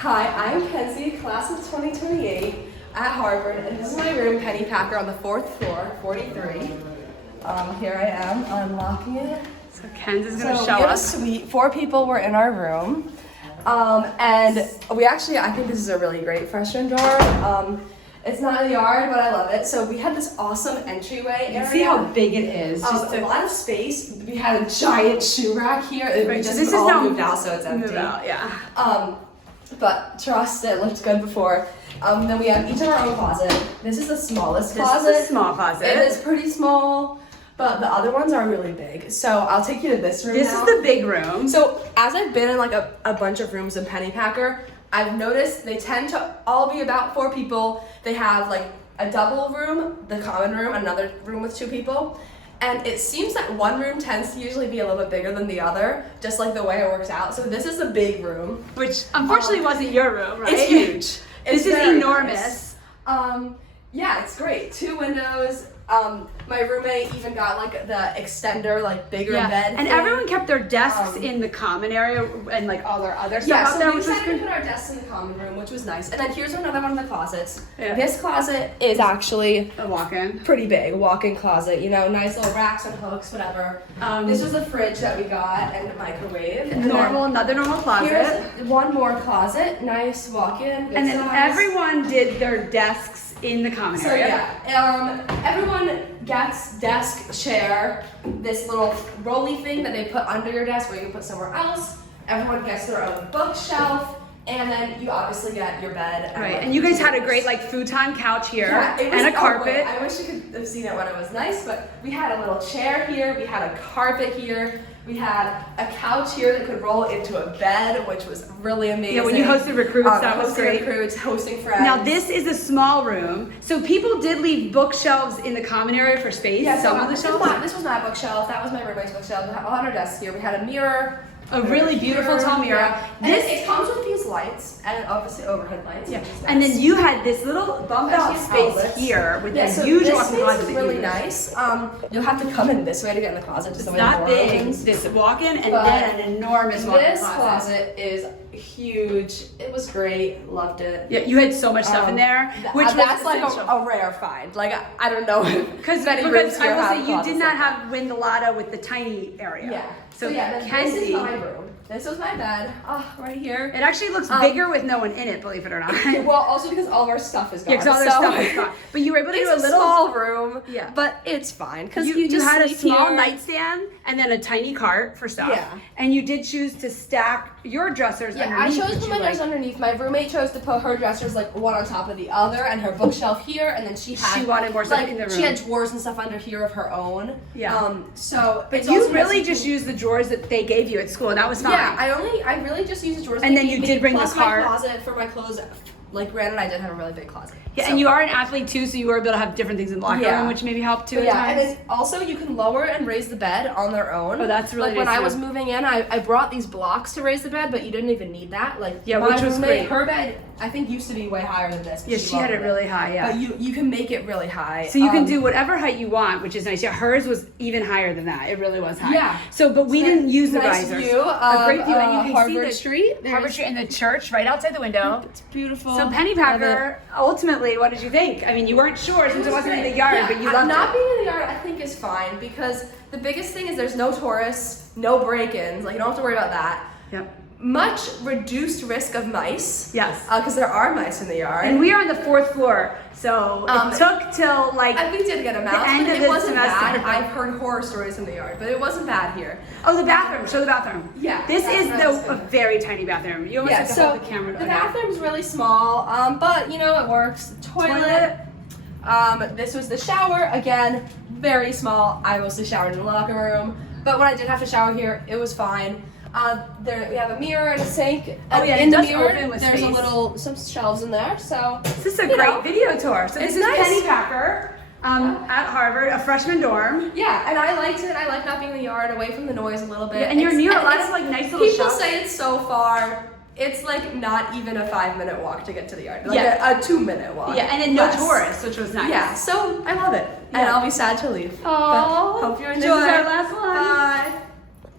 Hi, I'm Kenzie, class of 2028 at Harvard, and this is my room, Pennypacker, on the 4th floor, 43. Here I am, unlocking it. So Kenzie's gonna show we have us. a suite. 4 people were in our room, and we actually, I think this is a really great freshman dorm. It's not in the yard, but I love it. So we had this awesome entryway area. See how big it is. A lot of space. We had a giant shoe rack here. Right, We just this is all now moved out, so it's empty. Move out, yeah. But trust, it looked good before. Then we have each of our own closet. This is the smallest This closet. is a small closet. It is pretty small, but the other ones are really big. So I'll take you to this room This now. is the big room. So as I've been in like a bunch of rooms in Pennypacker, I've noticed they tend to all be about 4 people. They have like a double room, the common room, another room with 2 people. And it seems that one room tends to usually be a little bit bigger than the other, just like the way it works out. So this is a big room. Which unfortunately wasn't your room, right? It's huge. This is very enormous. Nice. Yeah, it's great. 2 windows. My roommate even got like the extender, like bigger bed. And thing. everyone kept their desks in the common area and like all their other stuff Yeah, out so there, we which was decided to good. put our desks in the common room, which was nice. And then here's another one of the closets. Yeah. This closet is actually A walk-in. pretty big, walk-in closet, you know, nice little racks and hooks, whatever. This was the fridge that we got and the microwave. And Another normal closet. here's one more closet, nice walk-in, good And then size. everyone did their desks in the common So area. yeah, everyone gets desk, chair, this little rolly thing that they put under your desk where you can put somewhere else. Everyone gets their own bookshelf, and then you obviously get your bed. Right, like, and you guys had a tables. great like futon couch here Yeah, it was, and a carpet. I wish you could have seen it when it was nice, but we had a little chair here, we had a carpet here, we had a couch here that could roll into a bed, which was really amazing. Yeah, when you hosted recruits, that was hosting great. recruits, hosting friends. Now this is a small room, so people did leave bookshelves in the common area for space. Yeah, Some so of the this shelves. was my bookshelf. That was my roommate's bookshelf. We had on our desk here. We had a mirror. A really beautiful tall mirror. Yeah. And This- it comes with these lights and obviously overhead lights. Yeah, which is and nice. then you had this little bump out Nice space outlets. here with Yeah, a so huge this walk-in space closet. is that you really use. nice. You'll have to come in this way to get in the closet. Just It's the way the not door big. opens. This walk-in and But then an enormous walk-in This closet. closet is huge. It was great. Loved it. Yeah, you had so much stuff in there, which was that's like essential. a rare find. Like I don't know Because many rooms I here will have say you closets did not like that. have win the lotto with the tiny area. Yeah. So yeah, then Kenzie, this is my room. This was my bed. Oh, right here. it actually looks bigger with no one in it, believe it or not. Well, also because all of our stuff is gone. Yeah, because all their stuff is gone. But you were able to It's do a little small room. Yeah. But it's fine because you just had a sleep small here. nightstand and then a tiny cart for stuff. Yeah. And you did choose to stack your dressers Yeah, I underneath. chose to which put you my like. dressers underneath. My roommate chose to put her dressers like one on top of the other, and her bookshelf here, and then she wanted more stuff like, in the She room. had drawers and stuff under here of her own. Yeah. So, But it's you also really nice to just used the drawers that they gave you at school, and that was fine. Yeah, I really just used the drawers. And they then you gave did me, bring the plus cart. my closet for my clothes. Like Brandon and I did have a really big closet. Yeah, So- and you are an athlete too, so you were able to have different things in the locker Yeah. room, which maybe helped too But at yeah, times. and then also you can lower and raise the bed on their own. Oh, that's really like when nice I too. was moving in, I brought these blocks to raise the bed, but you didn't even need that. Like Yeah, my which was roommate, great. her bed I think used to be way higher than this. 'cause Yeah, she had loved it really high, yeah. But you can make it really high. So you can do whatever height you want, which is nice. Yeah, hers was even higher than that. It really was high. Yeah. So, but we didn't use the nice risers. view A great of, view, and you can Harvard see the Street. Harvard There's- Street and the church right outside the window. It's beautiful. So Love Pennypacker, it. ultimately, what did you think? I mean, you weren't sure since it wasn't in the yard, Yeah, but you loved not it. being in the yard, I think, is fine because the biggest thing is there's no tourists, no break-ins. Like you don't have to worry about that. Yep. Much reduced risk of mice. Yes. Because there are mice in the yard. And we are on the 4th floor, so it took till like we did get a mouse, end but of it the wasn't semester. bad. I've heard horror stories in the yard, but it wasn't bad here. oh, the bathroom. Show the bathroom. Yeah, This that's is what I was a thinking. very tiny bathroom. You almost Yeah, have to so hold the camera. the bathroom's really small, but you know it works. Toilet. This was the shower. Again, very small. I mostly showered in the locker room, but when I did have to shower here, it was fine. There we have a mirror and a sink. Oh, yeah, in it the does mirror, open with there's space. some shelves in there. So This is a you great know, video tour. So this it's is nice. Pennypacker at Harvard, a freshman dorm. Yeah, and I liked it. I like not being in the yard, away from the noise a little bit. Yeah, and you're near a lot it's- of like nice little People shops. say it's so far. It's like not even a 5-minute walk to get to the yard. Like Yeah. a 2-minute walk. Yeah, and then no Less. tourists, which was nice. Yeah, so I love it. And Yeah. I'll be sad to leave. Aw, But hope you enjoy. This is our last one. Bye.